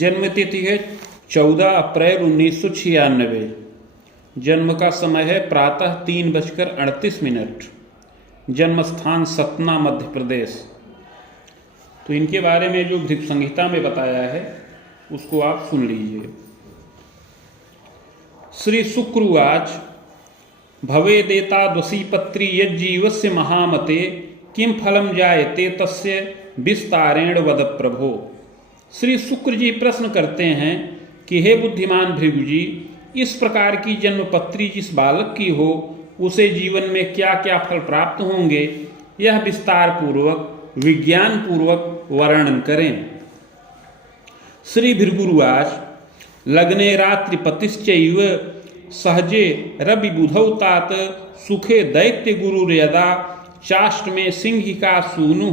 जन्म तिथि है 14 अप्रैल 1996। जन्म का समय है प्रातः 3:38। जन्म स्थान सतना, मध्य प्रदेश। तो इनके बारे में जो भृगु संहिता में बताया है उसको आप सुन लीजिए। श्री शुक्रवाच भवेदेताद्वसीपत्री यज्जीवस्य महामते किम फलम जायते तस्य विस्तारेण वद प्रभो। श्री शुक्र जी प्रश्न करते हैं कि हे बुद्धिमान भृगु जी, इस प्रकार की जन्मपत्री जिस बालक की हो उसे जीवन में क्या क्या फल प्राप्त होंगे, यह विस्तार पूर्वक विज्ञान पूर्वक वर्णन करें। श्री भृगुरुवाच लग्ने रात्रिपतिश्चैव सहजे रवि बुधौ तात सुखे दैत्य गुरुर्यदा चाष्टमे सिंहिका सूनु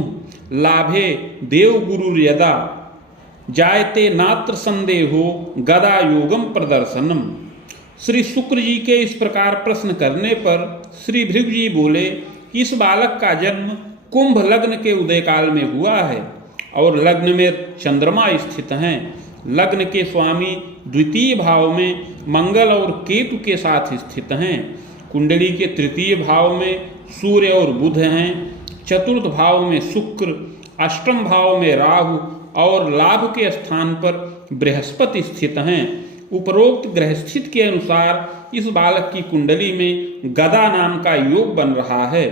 लाभे देव गुरुर्यदा जायते नात्र संदेहो गदा योगम प्रदर्शनम। श्री शुक्र जी के इस प्रकार प्रश्न करने पर श्री भृगु जी बोले, इस बालक का जन्म कुंभ लग्न के उदय काल में हुआ है और लग्न में चंद्रमा स्थित हैं। लग्न के स्वामी द्वितीय भाव में मंगल और केतु के साथ स्थित हैं। कुंडली के तृतीय भाव में सूर्य और बुध हैं। चतुर्थ भाव में शुक्र, अष्टम भाव में राहु और लाभ के स्थान पर बृहस्पति स्थित हैं। उपरोक्त ग्रहस्थित के अनुसार इस बालक की कुंडली में गदा नाम का योग बन रहा है।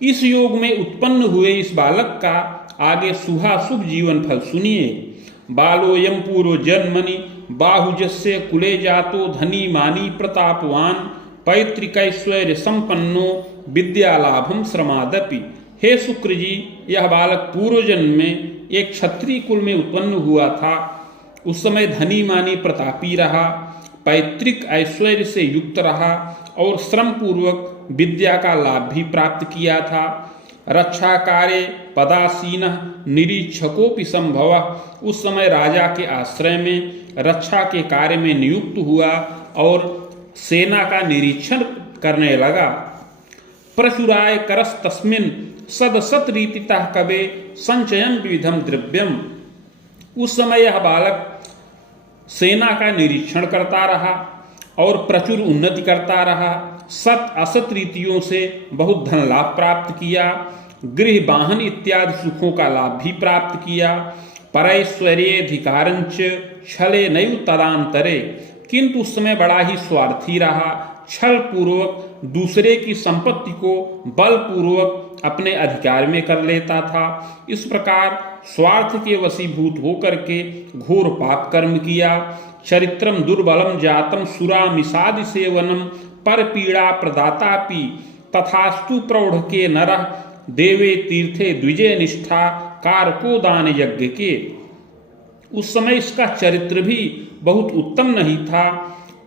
इस योग में उत्पन्न हुए इस बालक का आगे शुभाशुभ जीवन फल सुनिए। बालोयम पूर्व जन्मनि बाहुजस्य कुले जातो धनी मानी प्रतापवान पैतृकैश्वर्य संपन्नो विद्यालाभम श्रमादपि। हे शुक्र जी, यह बालक पूर्व जन्म में एक क्षत्रिय कुल में उत्पन्न हुआ था। उस समय धनी मानी प्रतापी रहा, पैतृक ऐश्वर्य से युक्त रहा और श्रम पूर्वक विद्या का लाभ भी प्राप्त किया था। रक्षा कार्य पदासीन निरीक्षकोपि संभव। उस समय राजा के आश्रय में रक्षा के कार्य में नियुक्त हुआ और सेना का निरीक्षण करने लगा। प्रचुराय करस तस्मिन् सदसत रीतितः कवे संचयन विविधम द्रव्यम। उस समय यह बालक सेना का निरीक्षण करता रहा और प्रचुर उन्नति करता रहा। सत असत रीतियों से बहुत धन लाभ प्राप्त किया। गृह वाहन इत्यादि सुखों का लाभ भी प्राप्त किया। परैश्वर्येधिकारंच छले नैव तदांतरे। किंतु उस समय बड़ा ही स्वार्थी रहा। छल पूर्वक दूसरे की संपत्ति को बलपूर्वक अपने अधिकार में कर लेता था। इस प्रकार स्वार्थ के वशीभूत होकर के घोर पाप कर्म किया। चरित्रम दुर्बलम जातम सुरामिषादि सेवनम पर पीड़ा प्रदातापि तथास्तु प्रौढ़ के नरः देवे तीर्थे द्विजय निष्ठा कारको दान यज्ञ के। उस समय इसका चरित्र भी बहुत उत्तम नहीं था,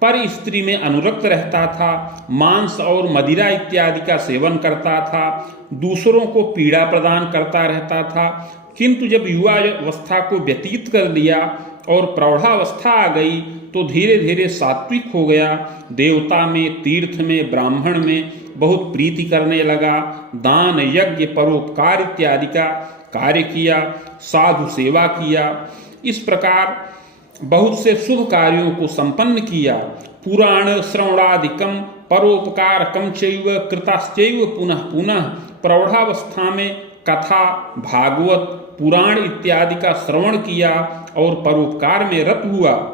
पर स्त्री में अनुरक्त रहता था, मांस और मदिरा इत्यादि का सेवन करता था, दूसरों को पीड़ा प्रदान करता रहता था। किंतु जब युवा अवस्था को व्यतीत कर लिया और प्रौढ़ावस्था आ गई तो धीरे धीरे सात्विक हो गया। देवता में, तीर्थ में, ब्राह्मण में बहुत प्रीति करने लगा। दान यज्ञ परोपकार इत्यादि का कार्य किया, साधु सेवा किया। इस प्रकार बहुत से शुभ कार्यों को संपन्न किया। पुराण श्रवणादिकम परोपकारकम चैव कृताश्चैव पुनः पुनः। प्रौढ़ावस्था में कथा, भागवत, पुराण इत्यादि का श्रवण किया और परोपकार में रत हुआ।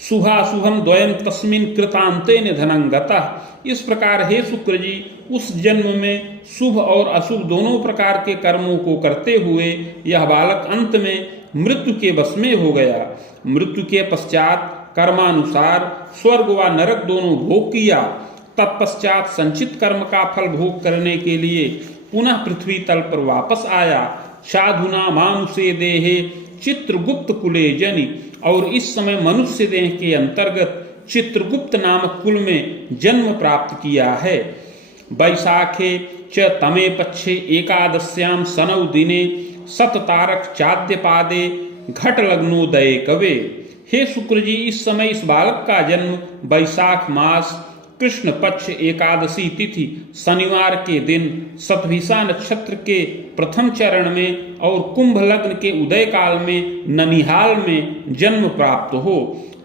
शुभाशुभम द्वयम तस्मिन् कृतांतेन धनं गतः। इस प्रकार हे शुक्र जी, उस जन्म में शुभ और अशुभ दोनों प्रकार के कर्मों को करते हुए यह बालक अंत में मृत्यु के वश में हो गया। मृत्यु के पश्चात कर्मानुसार स्वर्ग व नरक दोनों भोग किया। तत्पश्चात संचित कर्म का फल भोग करने के लिए पुनः पृथ्वी तल पर वापस आया। साधुना मानुषे देहे चित्रगुप्त कुले जनि। और इस समय मनुष्य देह के अंतर्गत चित्रगुप्त नामक कुल में जन्म प्राप्त किया है। वैशाखे च तमे पक्षे एकादश्याम सनौ दिने सततारक चाद्यपादे घट लग्नोदये कवे। हे शुक्र जी, इस समय इस बालक का जन्म वैशाख मास कृष्ण पक्ष एकादशी तिथि शनिवार के दिन शतभिषा नक्षत्र के प्रथम चरण में और कुंभ लग्न के उदय काल में ननिहाल में जन्म प्राप्त हो।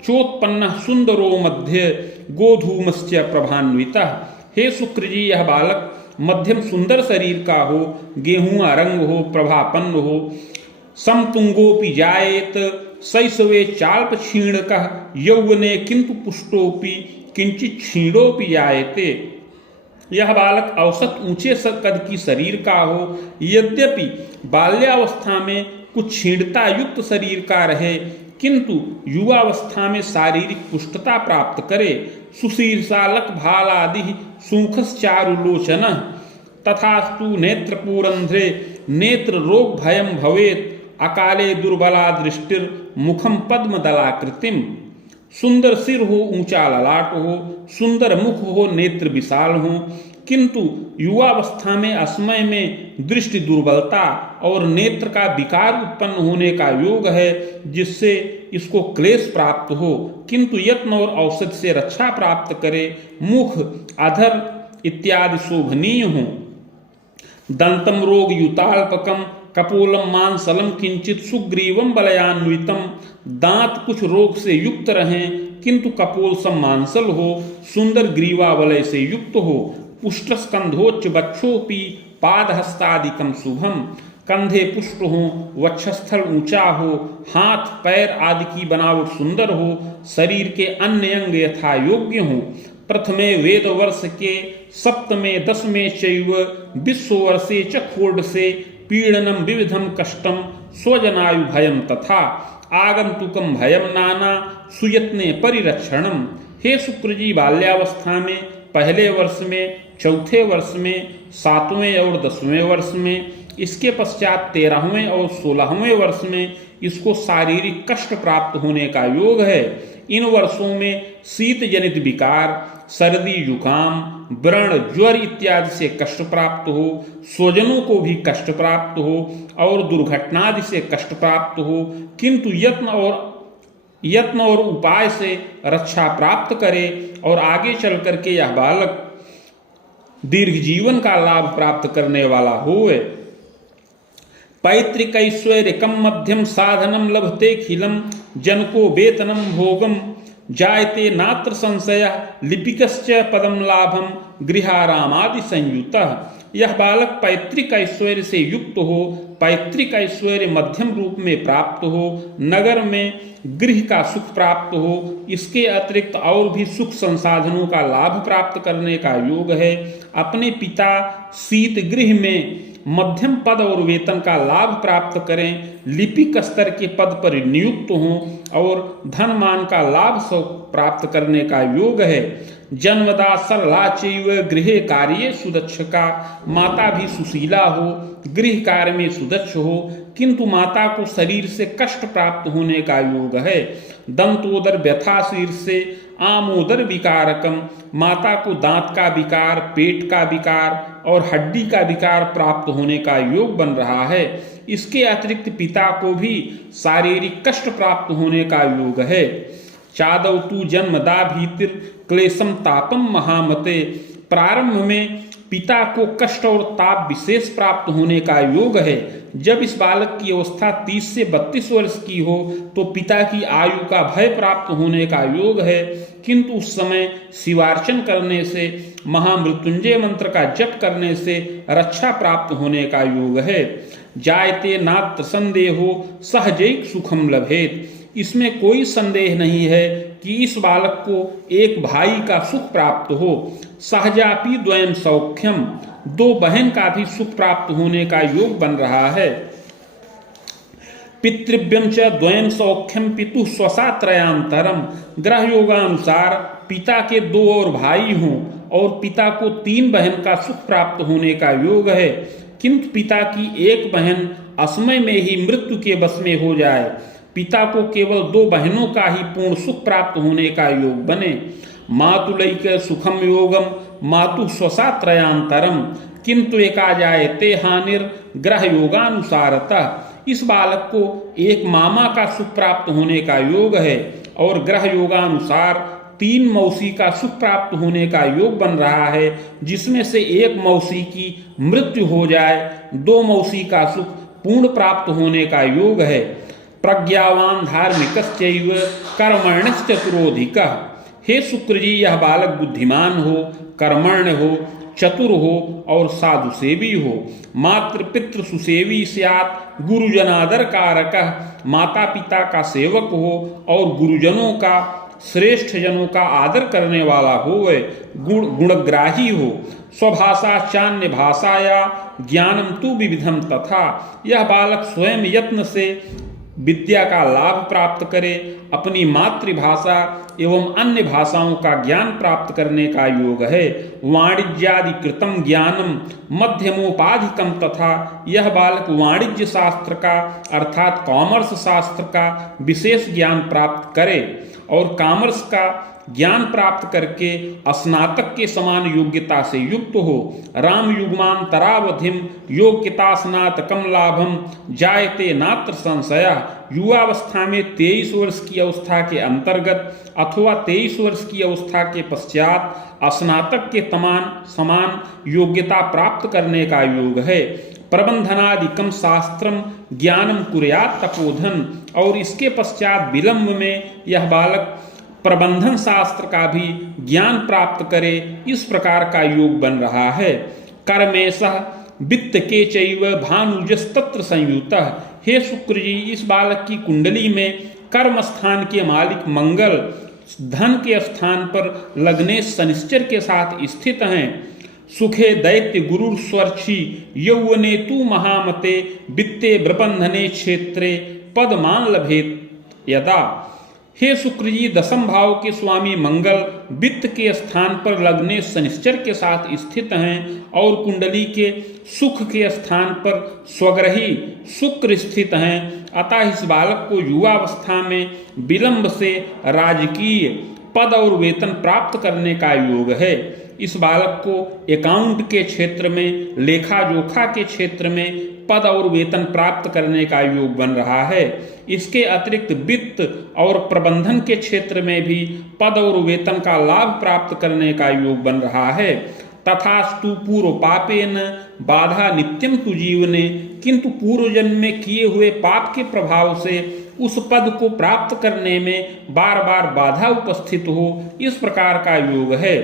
चोत्पन्न सुंदरो मध्य गोधूमस्य प्रभान्वितः। हे शुक्र जी, यह बालक मध्यम सुंदर शरीर का हो, गेहुआ रंग हो, प्रभापन्न हो, समतुंगोपि जायेत, शैशवे चाल्प क्षीणकः, यौवने किंतु पुष्टोपि किंचित क्षीणोपि जायते। यह बालक औसत ऊंचे कद की शरीर का हो, यद्यपि बाल्यावस्था में कुछ क्षीणता युक्त शरीर का रहे, किंतु युवावस्था में शारीरिक पुष्टता प्राप्त करे। सुशीर्षालक भालादि सुमुखश्चारुलोचन तथास्तु नेत्रपूरंध्रे नेत्र रोग भयम भवेत, अकाले दुर्बला दृष्टिर मुखम पद्म दलाकृतिम। सुंदर सिर हो, ऊंचा ललाट हो, सुंदर मुख हो, नेत्र विशाल हो, किंतु युवावस्था में असमय में दृष्टि दुर्बलता और नेत्र का विकार उत्पन्न होने का योग है, जिससे इसको क्लेश प्राप्त हो, किंतु यत्न और औषध से रक्षा प्राप्त करे। मुख, अधर इत्यादि शोभनीय हो। दंतम रोग युताल्पकम कपोलम मांसलम किंचित सुग्रीवम बलयान्वितम। दांत कुछ रोग से युक्त रहें, किंतु कपोल सम मांसल हो, सुंदर ग्रीवा वलय से युक्त हो। पुष्टस्कंधोच्च वक्षोपि पादहस्तादिकम शुभम। कंधे पुष्ट हो, वक्षस्थल ऊंचा हो, हाथ पैर आदि की बनावट सुंदर हो, शरीर के अन्य अंग यथा योग्य हो। प्रथमे वेद वर्ष के, सप्तमे दसमे चैव विश्ववर्षे च खोड से पीड़नम विविधम कष्टम स्वजनायु भयम तथा आगंतुकम भयम नाना सुयत्ने परिरक्षणम। हे शुक्र जी, बाल्यावस्था में पहले वर्ष में, चौथे वर्ष में, 7वें और 10वें वर्ष में, इसके पश्चात 13वें और 16वें वर्ष में इसको शारीरिक कष्ट प्राप्त होने का योग है। इन वर्षों में शीत जनित विकार, सर्दी, जुकाम, व्रण, ज्वर इत्यादि से कष्ट प्राप्त हो, स्वजनों को भी कष्ट प्राप्त हो और दुर्घटनादि से कष्ट प्राप्त हो, किंतु यत्न और उपाय से रक्षा प्राप्त करे और आगे चल करके यह बालक दीर्घ जीवन का लाभ प्राप्त करने वाला होए। पैतृक ऐश्वर्यकम मध्यम साधनम लभते खिलम, जनको वेतनम भोगम जायते नात्र संशय लिपिकश्च पदम लाभम गृहारामादि संयुतः। यह बालक पैतृक ऐश्वर्य से युक्त हो, पैतृक ऐश्वर्य मध्यम रूप में प्राप्त हो, नगर में गृह का सुख प्राप्त हो, इसके अतिरिक्त और भी सुख संसाधनों का लाभ प्राप्त करने का योग है। अपने पिता शीत गृह में मध्यम पद और वेतन का लाभ प्राप्त करें, लिपिक स्तर के पद पर नियुक्त हों और धन मान का लाभ प्राप्त करने का योग है। जन्मदा सरला चैव गृहे कार्ये सुदक्षका। माता भी सुशीला हो, गृह कार्य में सुदक्ष हो, किंतु माता को शरीर से कष्ट प्राप्त होने का योग है। दंतोदर व्यथा शीर से आमोदर विकारकम। माता को दांत का विकार, पेट का विकार और हड्डी का विकार प्राप्त होने का योग बन रहा है। इसके अतिरिक्त पिता को भी शारीरिक कष्ट प्राप्त होने का योग है। चादौ तु जन्मदा भीतिर क्लेशम तापम महामते। प्रारंभ में पिता को कष्ट और ताप विशेष प्राप्त होने का योग है। जब इस बालक की अवस्था 30 से 32 वर्ष की हो तो पिता की आयु का भय प्राप्त होने का योग है, किंतु उस समय शिवार्चन करने से, महामृत्युंजय मंत्र का जप करने से रक्षा प्राप्त होने का योग है। जायते नात्र संदेहो सहजैक सुखम लभेत। इसमें कोई संदेह नहीं है कि इस बालक को एक भाई का सुख प्राप्त हो। सहजापि द्वयम सौख्यम। दो बहन का भी सुख प्राप्त होने का योग बन रहा है। पितृव्यम च द्वयम सौख्यम पितु स्वसा त्रयांतरम। ग्रह योगानुसार पिता के 2 और भाई हों और पिता को 3 बहन का सुख प्राप्त होने का योग है, किंतु पिता की एक बहन असमय में ही मृत्यु के वश में हो जाए, पिता को केवल 2 बहनों का ही पूर्ण सुख प्राप्त होने का योग बने। मातुलैक सुखम योगम मातु स्वसा त्रयांतरम किंतु एका जायते हानिर ग्रह योगानुसारतः। इस बालक को एक मामा का सुख प्राप्त होने का योग है और ग्रह योगानुसार 3 मौसी का सुख प्राप्त होने का योग बन रहा है, जिसमें से 1 मौसी की मृत्यु हो जाए, 2 मौसी का सुख पूर्ण प्राप्त होने का योग है। प्रज्ञावान धार्मिकश्चैव कर्मण्यश्चतुरोधिकः। हे शुक्र जी, यह बालक बुद्धिमान हो, कर्मण्य हो, चतुर हो और साधु सेवी हो, मातृ पितृ सुसेवी स्यात्, गुरुजनादर कारकः, माता पिता का सेवक हो और गुरुजनों का, श्रेष्ठ जनों का आदर करने वाला हो, गुणग्राही हो, स्वभाषा चान्य भाषाया ज्ञानम तु विविधम तथा। यह बालक स्वयं यत्न से विद्या का लाभ प्राप्त करे, अपनी मातृभाषा एवं अन्य भाषाओं का ज्ञान प्राप्त करने का योग है। वाणिज्यादि कृतम ज्ञानम मध्यमोपाधिकम तथा। यह बालक वाणिज्य शास्त्र का अर्थात कॉमर्स शास्त्र का विशेष ज्ञान प्राप्त करे और कॉमर्स का ज्ञान प्राप्त करके स्नातक के समान योग्यता से युक्त हो। राम युग्मांतरावधिम योग्यता स्नातकम लाभम जायते नात्र संशय। युवावस्था में 23 वर्ष की अवस्था के अंतर्गत अथवा 23 वर्ष की अवस्था के पश्चात स्नातक के समान योग्यता प्राप्त करने का योग है। प्रबंधनादिकम शास्त्रम ज्ञानम कुर्यात् तपोधन। और इसके पश्चात विलंब में यह बालक प्रबंधन शास्त्र का भी ज्ञान प्राप्त करे, इस प्रकार का योग बन रहा है। कर्मेशः वित्त के चैव भानुजस्तत्र संयुतः। हे शुक्र जी, इस बालक की कुंडली में कर्म स्थान के मालिक मंगल धन के स्थान पर लगने शनिश्चर के साथ स्थित हैं। सुखे दैत्य गुरुर स्वर्षी यौवने तु महामते वित्ते प्रबंधने क्षेत्रे पदमान लभेत यदा। हे शुक्र जी, 10th भाव के स्वामी मंगल वित्त के स्थान पर लगने शनिश्चर के साथ स्थित हैं और कुंडली के सुख के स्थान पर स्वग्रही शुक्र स्थित हैं। अतः इस बालक को युवावस्था में विलंब से राजकीय पद और वेतन प्राप्त करने का योग है। इस बालक को अकाउंट के क्षेत्र में, लेखा जोखा के क्षेत्र में पद और वेतन प्राप्त करने का योग बन रहा है। इसके अतिरिक्त वित्त और प्रबंधन के क्षेत्र में भी पद और वेतन का लाभ प्राप्त करने का योग बन रहा है। तथास्तु पूर्व पापेन बाधा नित्यम तु जीवने। किंतु पूर्व जन्म में किए हुए पाप के प्रभाव से उस पद को प्राप्त करने में बार बार बाधा उपस्थित हो, इस प्रकार का योग है।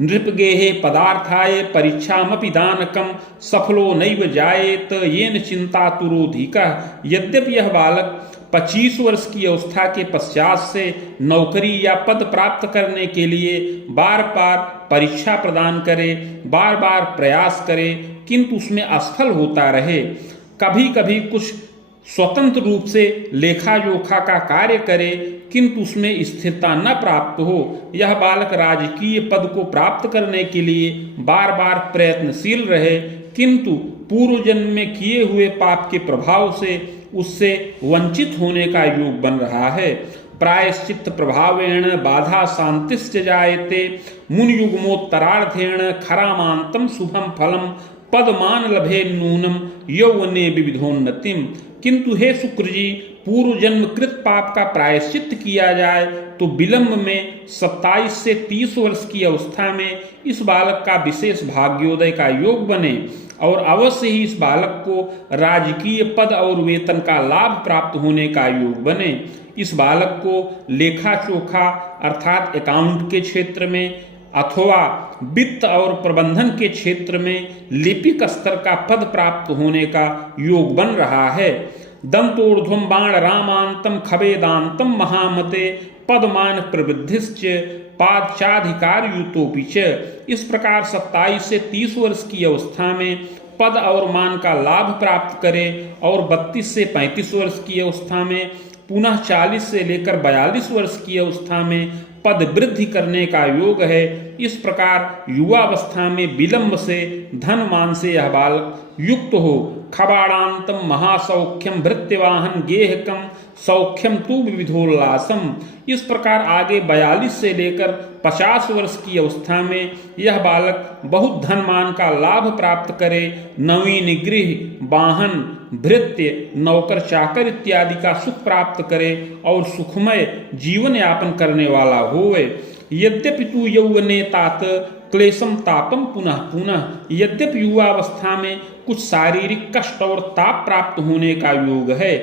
नृपगेहे पदार्थाय परीक्षामपि दानकम सफलो नैव जायेत येन चिंतातुरोधिकः। यद्यपि यह बालक 25 वर्ष की अवस्था के पश्चात से नौकरी या पद प्राप्त करने के लिए बार बार परीक्षा प्रदान करे, बार बार प्रयास करे, किंतु उसमें असफल होता रहे, कभी कभी कुछ स्वतंत्र रूप से लेखा जोखा का कार्य करे किंतु उसमें स्थिरता न प्राप्त हो, यह बालक राजकीय पद को प्राप्त करने के लिए बार बार प्रयत्नशील रहे, किंतु पूर्व जन्म में किए हुए पाप के प्रभाव से उससे वंचित होने का योग बन रहा है। प्रायश्चित्त प्रभावेण बाधा शांतिश्च जायते मुनियुग्मोत्तरार्धेण खरामांतम शुभम फलम पदमान लभे नूनम यौवने विविधोन्नतिम। किंतु हे शुक्र जी, पूर्व जन्म कृत पाप का प्रायश्चित्त किया जाए तो विलंब में 27 से 30 वर्ष की अवस्था में इस बालक का विशेष भाग्योदय का योग बने और अवश्य ही इस बालक को राजकीय पद और वेतन का लाभ प्राप्त होने का योग बने। इस बालक को लेखा चोखा अर्थात अकाउंट के क्षेत्र में अथवा वित्त और प्रबंधन के क्षेत्र में लिपिक स्तर का पद प्राप्त होने का योग बन रहा है। दंतोर्ध्वम बाण रामांतम खवेदांतम महामते पदमान प्रवृद्धिश्च पादचाधिकार युतोपि च। इस प्रकार 27 से 30 वर्ष की अवस्था में पद और मान का लाभ प्राप्त करे और 32 से 35 वर्ष की अवस्था में पुनः 40 से लेकर 42 वर्ष की अवस्था में पद वृद्धि करने का योग है। इस प्रकार युवावस्था में विलंब से धन मान से यह बालक युक्त हो खबाड़ांतम महासौख्यम भृत्यवाहन गेहकम सौख्यम तु विविधोल्लासम। इस प्रकार आगे 42 से लेकर 50 वर्ष की अवस्था में यह बालक बहुत धनमान का लाभ प्राप्त करे, नवीन गृह वाहन भृत्य नौकर चाकर इत्यादि का सुख प्राप्त करे और सुखमय जीवन यापन करने वाला होवे। यद्यपि तु यौवने तात क्लेशम तापम पुनः पुनः, यद्यपि युवावस्था में कुछ शारीरिक कष्ट और ताप प्राप्त होने का योग है।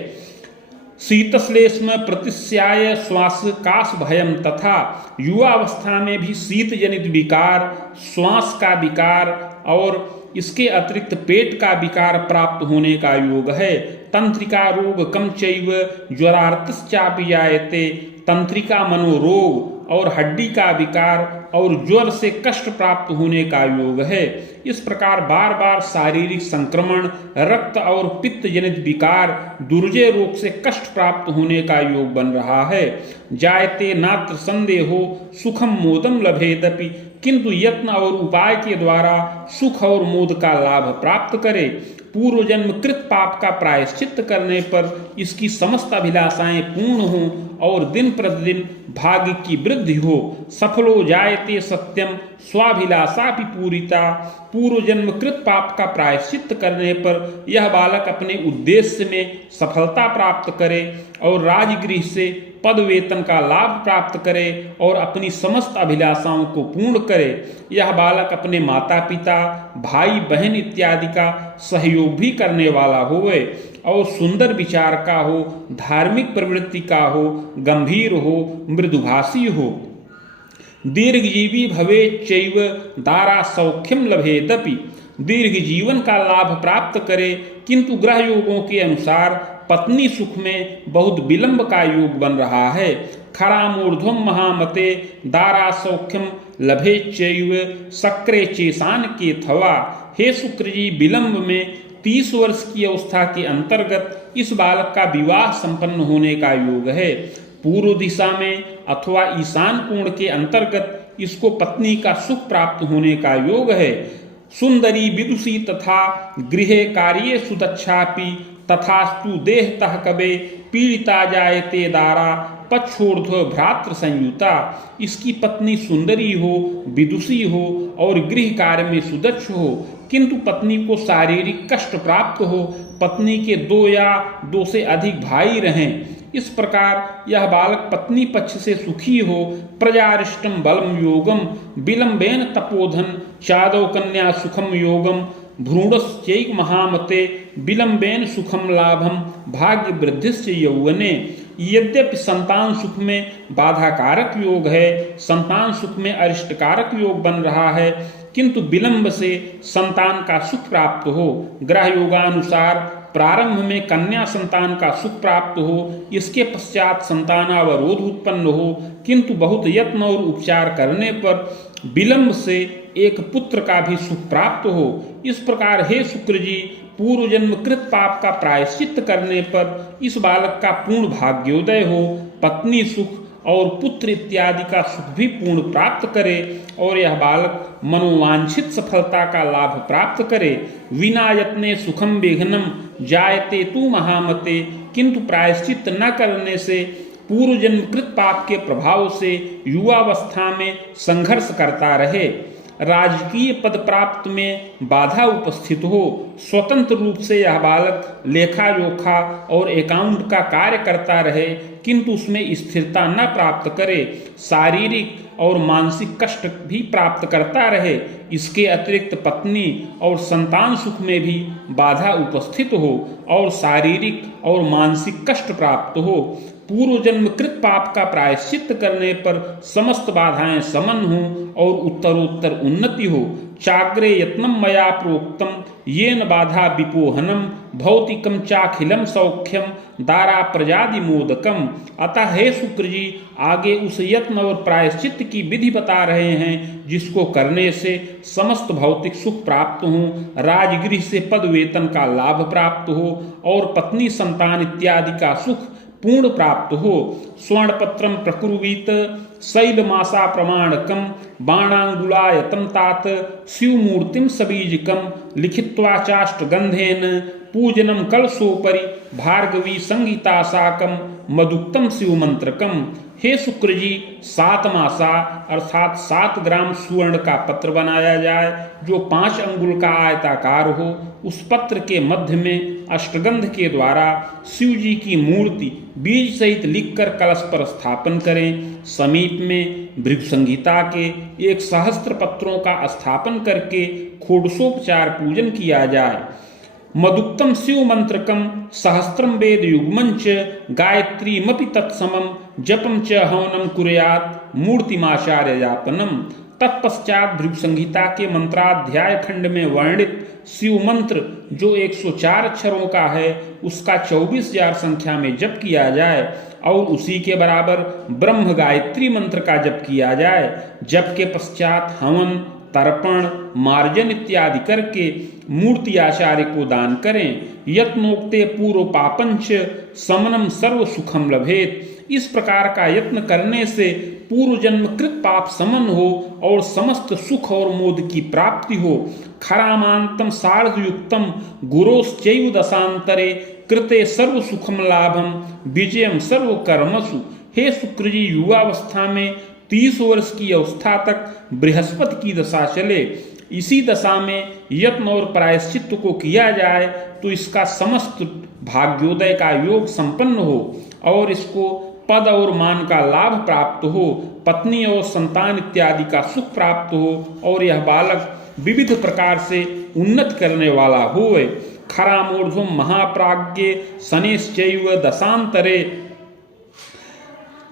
शीतश्लेष्म प्रतिस्याय श्वास काश भयम, तथा युवावस्था में भी शीत जनित विकार, श्वास का विकार और इसके अतिरिक्त पेट का विकार प्राप्त होने का योग है। तंत्रिका रोग कम चैव ज्वरार्तश्चापि जायते, तंत्रिका मनोरोग और हड्डी का विकार और ज्वर से कष्ट प्राप्त होने का योग है। इस प्रकार बार बार शारीरिक संक्रमण, रक्त और पित्त जनित विकार, दुर्जय रोग से कष्ट प्राप्त होने का योग बन रहा है। जायते नात्र संदेहो सुखम मोदम लभेदपि, किंतु यत्न और उपाय के द्वारा सुख और मोद का लाभ प्राप्त करे। पूर्व जन्म कृत पाप का प्रायश्चित करने पर इसकी समस्त अभिलाषाएं पूर्ण हों और दिन प्रतिदिन भाग्य की वृद्धि हो। सफलो जायते सत्यम स्वाभिलाषापि पूरिता, पूर्व जन्म कृत पाप का प्रायश्चित करने पर यह बालक अपने उद्देश्य में सफलता प्राप्त करे और राजगृह से पद वेतन का लाभ प्राप्त करे और अपनी समस्त अभिलाषाओं को पूर्ण करे। यह बालक अपने माता पिता, भाई बहन इत्यादि का सहयोग भी करने वाला होवे और सुंदर विचार का हो, धार्मिक प्रवृत्ति का हो, गंभीर हो, मृदुभाषी हो। दीर्घजीवी भवे चैव दारा सौख्यम लभेदपि, दीर्घ जीवन का लाभ प्राप्त करे, किंतु ग्रह योगों के अनुसार पत्नी सुख में बहुत विलंब का योग बन रहा है। खरामूर्ध्वम महामते दारा सौख्यम लभे चैव सक्रे चेसान के थवा। हे शुक्र जी, विलंब में 30 वर्ष की अवस्था के अंतर्गत इस बालक का विवाह संपन्न होने का योग है। पूर्व दिशा में अथवा ईशान कोण के अंतर्गत इसको पत्नी का सुख प्राप्त होने का योग है। सुंदरी विदुषी तथा गृहे कार्ये सुदक्षापि तथास्तु देहतः कबे पीड़िता जायते दारा पक्षोर्ध्व भ्रातृ संयुता। इसकी पत्नी सुंदरी हो, विदुषी हो और गृह कार्य में सुदक्ष हो, किंतु पत्नी को शारीरिक कष्ट प्राप्त हो, पत्नी के 2 या 2 से अधिक भाई रहें। इस प्रकार यह बालक पत्नी पक्ष से सुखी हो। प्रजारिष्टम बलम योगम विलंबेन तपोधन चादव कन्या सुखम योगम भ्रूणश्चैक महामते विलंबेन सुखम लाभम भाग्य वृद्धिश्च यौवने। यद्यपि संतान सुख में बाधा कारक योग है, संतान सुख में अरिष्ट कारक योग बन रहा है, किंतु विलंब से संतान का सुख प्राप्त हो। ग्रह योगानुसार प्रारंभ में कन्या संतान का सुख प्राप्त हो, इसके पश्चात संतानावरोध उत्पन्न हो, किंतु बहुत यत्न और उपचार करने पर विलंब से एक पुत्र का भी सुख प्राप्त हो। इस प्रकार हे शुक्र जी, पूर्व जन्म कृत पाप का प्रायश्चित करने पर इस बालक का पूर्ण भाग्योदय हो, पत्नी सुख और पुत्र इत्यादि का सुख भी पूर्ण प्राप्त करे और यह बालक मनोवांछित सफलता का लाभ प्राप्त करे। विना यत्ने सुखम विघ्नम जायते तू महामते, किंतु प्रायश्चित न करने से पूर्व जन्म कृत पाप के प्रभाव से युवावस्था में संघर्ष करता रहे, राजकीय पद प्राप्त में बाधा उपस्थित हो, स्वतंत्र रूप से यह बालक लेखा जोखा और अकाउंट का कार्य करता रहे, किंतु उसमें स्थिरता न प्राप्त करे, शारीरिक और मानसिक कष्ट भी प्राप्त करता रहे, इसके अतिरिक्त पत्नी और संतान सुख में भी बाधा उपस्थित हो और शारीरिक और मानसिक कष्ट प्राप्त हो। पूर्व जन्म कृत पाप का प्रायश्चित करने पर समस्त बाधाएं समन हों और उत्तरोत्तर उन्नति हो। चाग्रे यत्नम मया प्रोक्तम येन बाधा विपोहनम भौतिकम चाखिलम सौख्यम दारा प्रजादि मोदकम। अतः हे शुक्र जी, आगे उस यत्न और प्रायश्चित की विधि बता रहे हैं जिसको करने से समस्त भौतिक सुख प्राप्त हो, राजगृह से पद वेतन का लाभ प्राप्त हो और पत्नी संतान इत्यादि का सुख पूर्ण प्राप्त हो। स्वर्णपत्रम प्रकुर्वीत शैलमासा प्रमाणकम बाणांगुलायतम तात शिवमूर्तिम सबीजकम लिखित्वा चाष्टगंधेन पूजनम कलशोपरि भार्गवी संगीता साकम मदुक्तम शिव मंत्रकम। हे शुक्र जी, 7 मासा अर्थात 7 ग्राम सुवर्ण का पत्र बनाया जाए जो 5 अंगुल का आयताकार हो। उस पत्र के मध्य में अष्टगंध के द्वारा शिव जी की मूर्ति बीज सहित लिखकर कलश पर स्थापन करें। समीप में भृगु संहिता के 1 सहस्त्र पत्रों का स्थापन करके षोडशोपचार पूजन किया जाए। मदुक्तम शिव मंत्रकम सहस्त्रम वेद युग्मंच गायत्रीमपि तत्समम जपम च हवनम कुर्यात् मूर्तिमाचार्य यापनम। तत्पश्चात भृगु संहिता के मंत्राध्याय खंड में वर्णित शिव मंत्र जो 104 अक्षरों का है उसका 24,000 संख्या में जप किया जाए और उसी के बराबर ब्रह्म गायत्री मंत्र का जप किया जाए। जप के पश्चात हवन, तर्पण, मार्जन इत्यादि करके मूर्ति आचार्य को दान करें। यत्नोक्ते पूर्व पापंच समनम सर्व सुखम लभेत। इस प्रकार का यत्न करने से पूर्व जन्म कृत पाप समन हो और समस्त सुख और मोद की प्राप्ति हो। खरामांतम सार्धयुक्तम गुरोश्चैव दशांतरे कृते सर्व सुखम लाभम विजयम सर्व कर्मसु। हे शुक्र जी, युवावस्था में 30 वर्ष की अवस्था तक बृहस्पति की दशा चले। इसी दशा में यत्न और प्रायश्चित्त को किया जाए तो इसका समस्त भाग्योदय का योग संपन्न हो और इसको पद और मान का लाभ प्राप्त हो, पत्नी और संतान इत्यादि का सुख प्राप्त हो और यह बालक विविध प्रकार से उन्नत करने वाला होए। खरामूर्ध्वम महाप्राज्ञे शनेश्चैव दशांतरे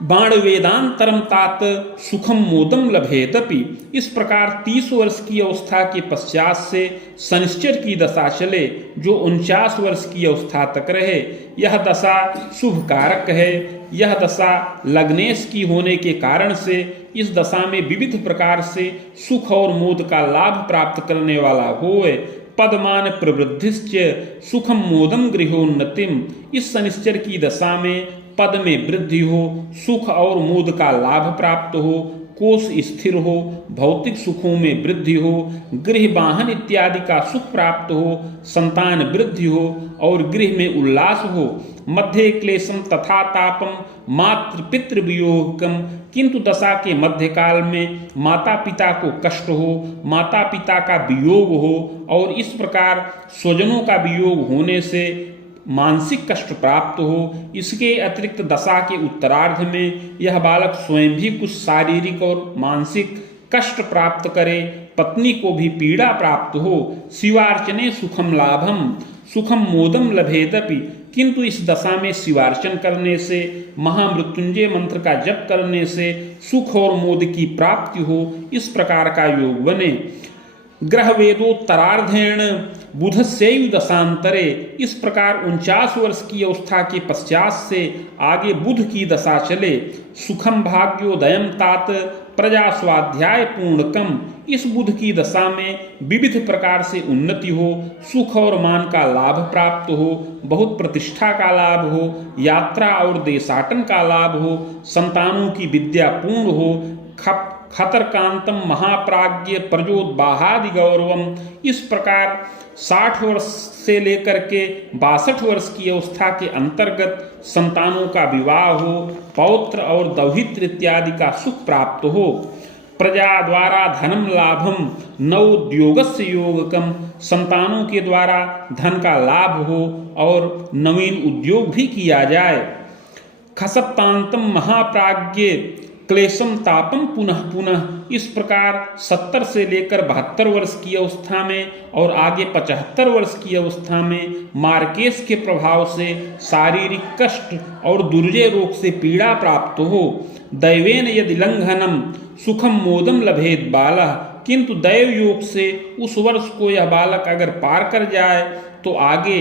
बाण वेदांतरम तात सुखम मोदम लभेदपि। इस प्रकार 30 वर्ष की अवस्था के पश्चात से शनिश्चर की दशा चले जो 49 वर्ष की अवस्था तक रहे। यह दशा शुभ कारक है। यह दशा लग्नेश की होने के कारण से इस दशा में विविध प्रकार से सुख और मोद का लाभ प्राप्त करने वाला होए। पदमान प्रवृद्धिश्च सुखम मोदम गृहोन्नतिम। इस शनिश्चर की दशा में पद में वृद्धि हो, सुख और मोद का लाभ प्राप्त हो, कोष स्थिर हो, भौतिक सुखों में वृद्धि हो, गृह वाहन इत्यादि का सुख प्राप्त हो, संतान वृद्धि हो और गृह में उल्लास हो। मध्य क्लेशम तथा तापम मातृ पितृ वियोगम। किंतु दशा के मध्यकाल में माता पिता को कष्ट हो, माता पिता का वियोग हो और इस प्रकार स्वजनों का वियोग होने से मानसिक कष्ट प्राप्त हो। इसके अतिरिक्त दशा के उत्तरार्ध में यह बालक स्वयं भी कुछ शारीरिक और मानसिक कष्ट प्राप्त करे, पत्नी को भी पीड़ा प्राप्त हो। शिवार्चने सुखम लाभम सुखम मोदम लभेदपि। किंतु इस दशा में शिवार्चन करने से, महामृत्युंजय मंत्र का जप करने से सुख और मोद की प्राप्ति हो, इस प्रकार का योग बने। ग्रह वेदोत्तरार्धेण बुधस्यैव दशांतरे। इस प्रकार 49 वर्ष की अवस्था के पश्चात से आगे बुध की दशा चले। सुखम भाग्योदयम तात प्रजा स्वाध्याय पूर्णकम। इस बुध की दशा में विविध प्रकार से उन्नति हो, सुख और मान का लाभ प्राप्त हो, बहुत प्रतिष्ठा का लाभ हो, यात्रा और देशाटन का लाभ हो, संतानों की विद्या पूर्ण हो, खतरकांतम महाप्राज्ञ प्रजोद्बाहादि गौरवम। इस प्रकार 60 वर्ष से लेकर के 62 वर्ष की अवस्था के अंतर्गत संतानों का विवाह हो, पौत्र और दौहित्र इत्यादि का सुख प्राप्त हो। प्रजा द्वारा धनम लाभम नवोद्योगस्य योगकम। संतानों के द्वारा धन का लाभ हो और नवीन उद्योग भी किया जाए। खसप्तांतम महाप्राज्ञ क्लेशम तापम पुनः पुनः। इस प्रकार 70 से लेकर 72 वर्ष की अवस्था में और आगे 75 वर्ष की अवस्था में मार्केश के प्रभाव से शारीरिक कष्ट और दुर्जय रोग से पीड़ा प्राप्त हो। दैवेन यदि लंघनम सुखम मोदम लभेद बालः। किंतु दैव योग से उस वर्ष को यह बालक अगर पार कर जाए तो आगे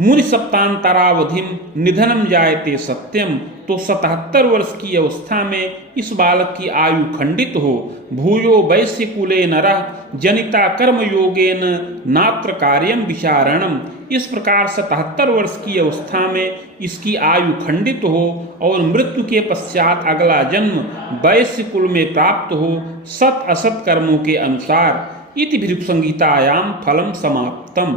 मुनि सप्तांतरावधिम निधनम जायते सत्यम। तो 77 वर्ष की अवस्था में इस बालक की आयु खंडित हो। भूयो वैश्य कुले नरः जनिता कर्म योगेन नात्र कार्यम विचारणम। इस प्रकार 77 वर्ष की अवस्था में इसकी आयु खंडित हो और मृत्यु के पश्चात अगला जन्म वैश्य कुल में प्राप्त हो, सत असत कर्मों के अनुसार। इति भृगु संहितायाम फलम समाप्तम।